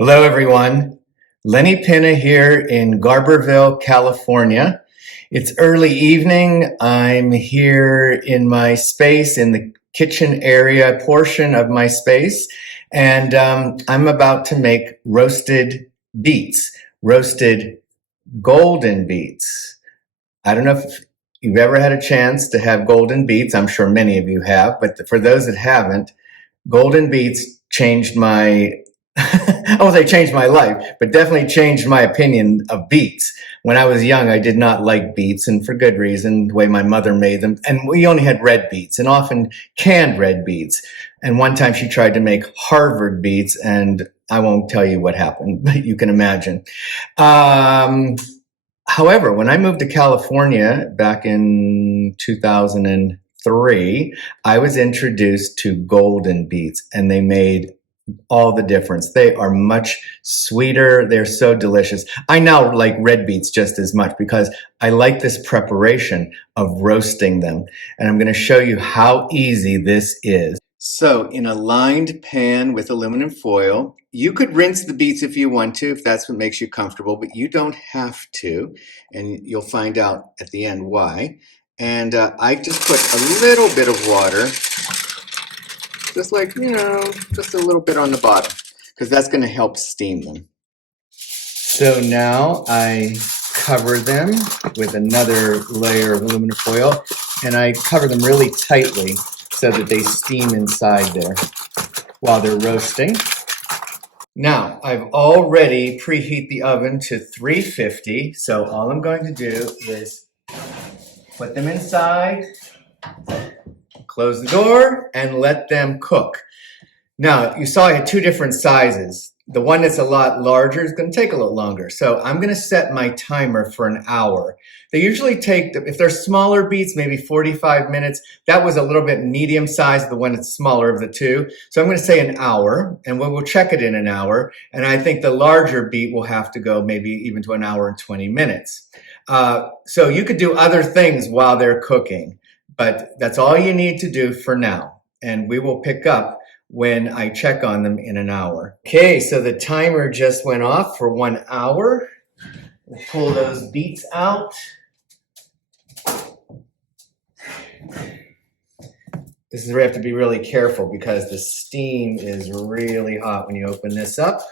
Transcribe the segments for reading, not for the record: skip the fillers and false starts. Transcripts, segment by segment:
Hello, everyone. Lenny Pinna here in Garberville, California. It's early evening. I'm here in my space, in the kitchen area portion of my space, and I'm about to make roasted beets, roasted golden beets. I don't know if you've ever had a chance to have golden beets. I'm sure many of you have, but for those that haven't, golden beets changed my I won't say changed my life, but definitely changed my opinion of beets. When I was young, I did not like beets, and for good reason, the way my mother made them. And we only had red beets, and often canned red beets. And one time she tried to make Harvard beets, and I won't tell you what happened, but you can imagine. Um, However, when I moved to California back in 2003, I was introduced to golden beets, and they made all the difference. They are much sweeter. They're so delicious. I now like red beets just as much because I like this preparation of roasting them. And I'm going to show you how easy this is. So in a lined pan with aluminum foil, you could rinse the beets if you want to, if that's what makes you comfortable, but you don't have to. And you'll find out at the end why. And I just put a little bit of water, just like, just a little bit on the bottom, because that's going to help steam them. So now I cover them with another layer of aluminum foil, and I cover them really tightly so that they steam inside there while they're roasting. Now, I've already preheat the oven to 350, so all I'm going to do is put them inside, close the door, and let them cook. Now, you saw I had two different sizes. The one that's a lot larger is going to take a little longer. So I'm going to set my timer for an hour. They usually take, if they're smaller beets, maybe 45 minutes. That was a little bit medium sized, the one that's smaller of the two. So I'm going to say an hour, and we'll check it in an hour. And I think the larger beet will have to go maybe even to an hour and 20 minutes. So you could do other things while they're cooking, but that's all you need to do for now. And we will pick up when I check on them in an hour. Okay, so the timer just went off for 1 hour. We'll pull those beets out. This is where you have to be really careful because the steam is really hot when you open this up.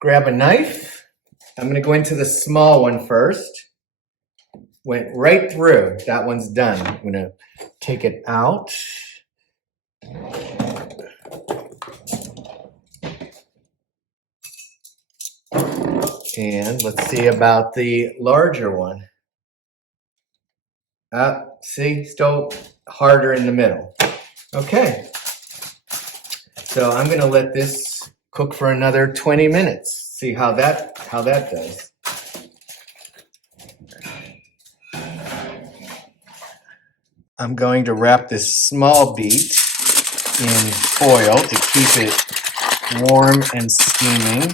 Grab a knife. I'm going to go into the small one first. Went right through. That one's done. I'm going to take it out. And let's see about the larger one. See, still harder in the middle. Okay. So I'm going to let this cook for another 20 minutes. See how that does. I'm going to wrap this small beet in foil to keep it warm and steaming.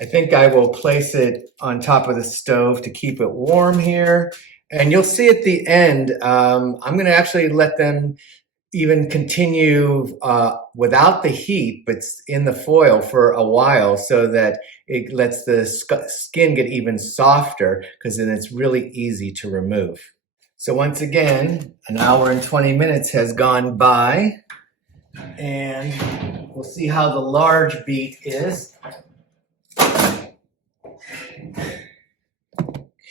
I think I will place it on top of the stove to keep it warm here. And you'll see at the end, I'm going to actually let them even continue without the heat, but in the foil for a while so that it lets the skin get even softer, because then it's really easy to remove. So once again, an hour and 20 minutes has gone by, and we'll see how the large beet is.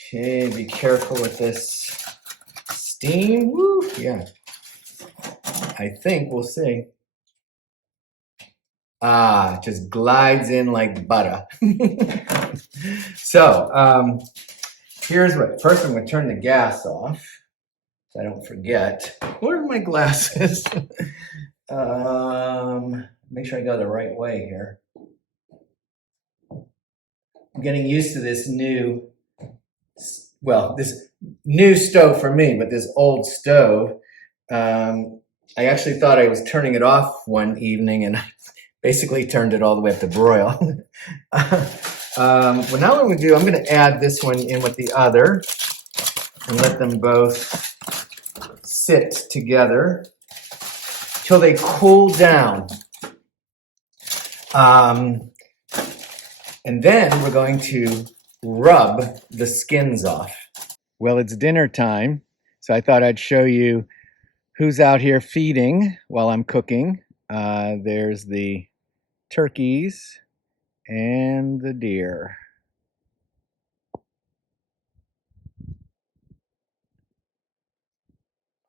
Okay, be careful with this steam. Woo, yeah. I think we'll see. It just glides in like butter. So here's what. First, I'm going to turn the gas off so I don't forget. Where are my glasses? Make sure I go the right way here. I'm getting used to this new stove for me, but this old stove. I actually thought I was turning it off one evening, and I basically turned it all the way up to broil. Well, now what I'm going to do, I'm going to add this one in with the other and let them both sit together till they cool down. And then we're going to rub the skins off. Well, it's dinner time, so I thought I'd show you who's out here feeding while I'm cooking. There's the turkeys and the deer.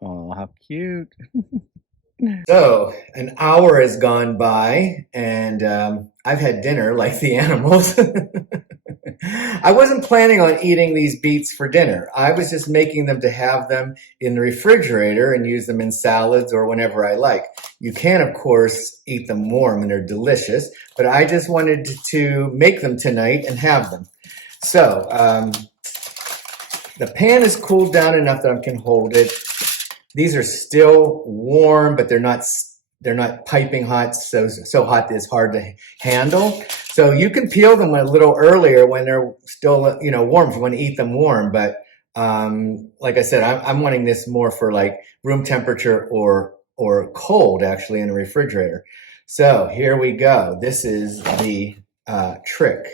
Oh, how cute. So an hour has gone by and I've had dinner like the animals. I wasn't planning on eating these beets for dinner. I was just making them to have them in the refrigerator and use them in salads or whenever I like. You can, of course, eat them warm and they're delicious, but I just wanted to make them tonight and have them. So the pan is cooled down enough that I can hold it. These are still warm, but they're not piping hot, so hot that it's hard to handle. So you can peel them a little earlier when they're still, warm if you want to eat them warm. But like I said, I'm wanting this more for like room temperature or cold actually in the refrigerator. So here we go. This is the trick,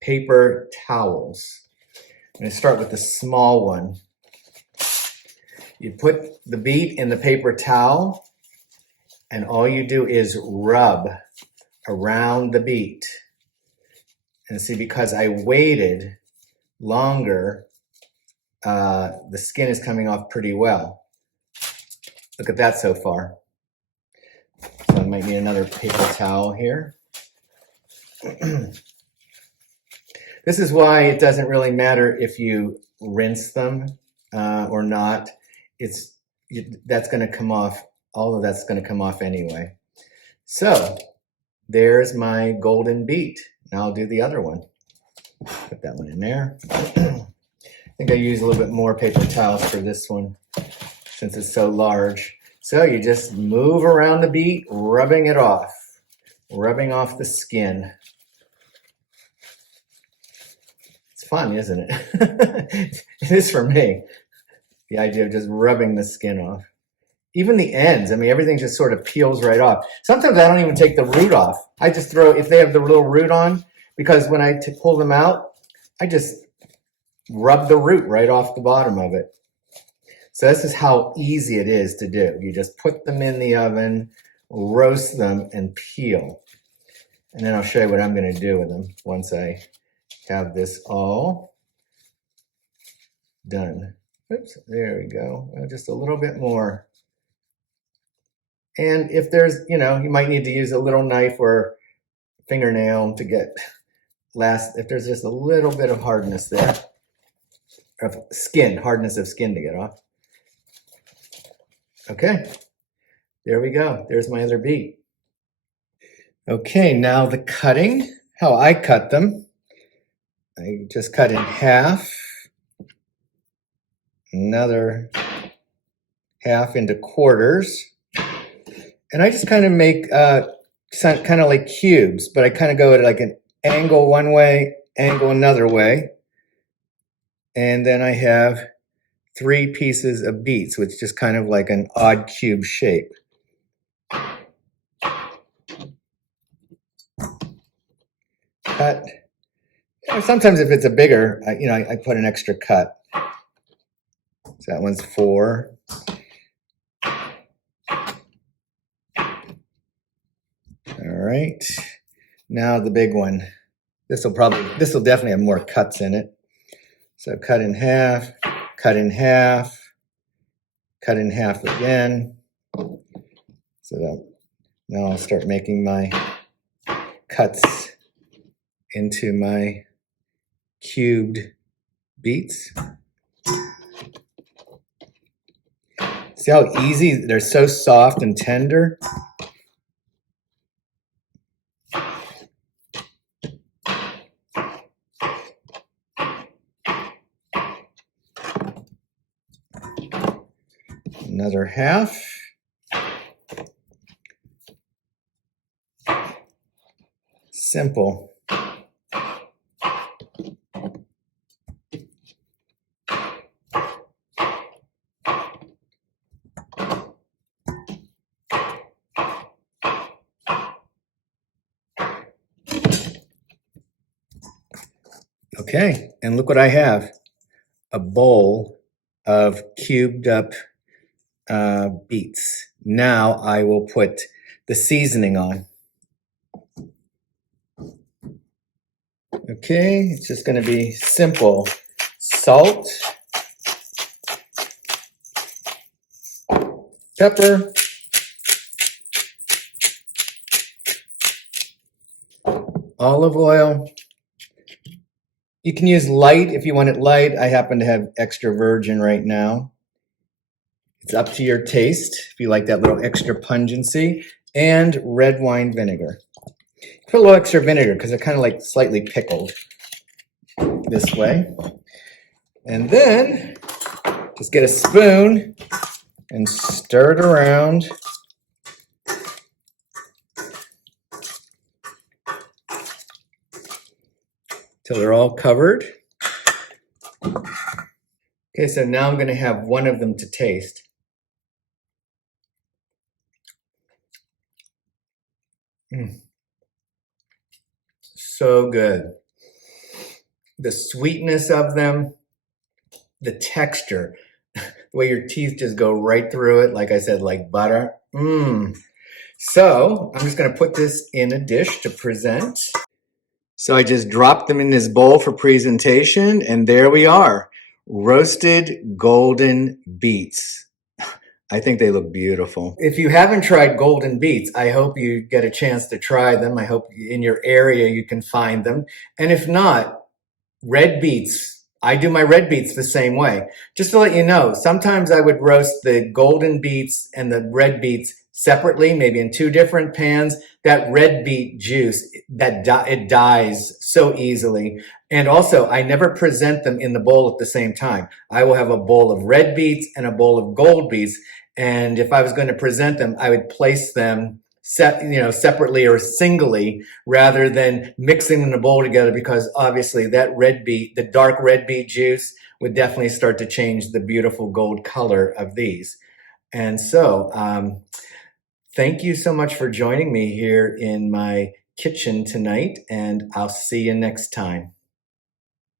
paper towels. I'm going to start with the small one. You put the beet in the paper towel, and all you do is rub around the beet. And see, because I waited longer, the skin is coming off pretty well. Look at that so far. So I might need another paper towel here. This is why it doesn't really matter if you rinse them or not. That's going to come off. All of that's going to come off anyway. So there's my golden beet. Now I'll do the other one. Put that one in there. I think I use a little bit more paper towels for this one since it's so large. So you just move around the beet, rubbing it off, rubbing off the skin. It's fun, isn't it? It is for me. The idea of just rubbing the skin off. Even the ends, I mean, everything just sort of peels right off. Sometimes I don't even take the root off. I just throw, if they have the little root on, because when I pull them out, I just rub the root right off the bottom of it. So this is how easy it is to do. You just put them in the oven, roast them, and peel. And then I'll show you what I'm going to do with them once I have this all done. Oops, there we go. Just a little bit more. And if there's, you might need to use a little knife or fingernail to get if there's just a little bit of hardness there, of skin, hardness of skin to get off. Okay, there we go. There's my other beet. Okay, now the cutting, how I cut them. I just cut in half, another half into quarters. And I just kind of make kind of like cubes, but I kind of go at like an angle one way, angle another way. And then I have 3 pieces of beets, which is just kind of like an odd cube shape. Cut. Sometimes if it's a bigger, I put an extra cut. So that one's 4. All right, now the big one. This will definitely have more cuts in it. So cut in half, cut in half, cut in half again. So that now I'll start making my cuts into my cubed beets. See how easy, they're so soft and tender. Another half. Simple. Okay, and look what I have, a bowl of cubed up beets. Now I will put the seasoning on. Okay, it's just going to be simple salt, pepper, olive oil. You can use light if you want it light. I happen to have extra virgin right now. It's up to your taste if you like that little extra pungency. And red wine vinegar. Put a little extra vinegar because they're kind of like slightly pickled this way. And then just get a spoon and stir it around. Till they're all covered. Okay, so now I'm going to have one of them to taste. So good. The sweetness of them, the texture, the way your teeth just go right through it, like I said, like butter. So I'm just going to put this in a dish to present. So I just dropped them in this bowl for presentation, and there we are, roasted golden beets. I think they look beautiful. If you haven't tried golden beets, I hope you get a chance to try them. I hope in your area you can find them. And if not, red beets. I do my red beets the same way. Just to let you know, sometimes I would roast the golden beets and the red beets separately, maybe in two different pans. That red beet juice, it dies so easily. And also, I never present them in the bowl at the same time. I will have a bowl of red beets and a bowl of gold beets. And if I was going to present them, I would place them separately or singly rather than mixing them in a bowl together, because obviously that red beet, the dark red beet juice, would definitely start to change the beautiful gold color of these. And so thank you so much for joining me here in my kitchen tonight, and I'll see you next time.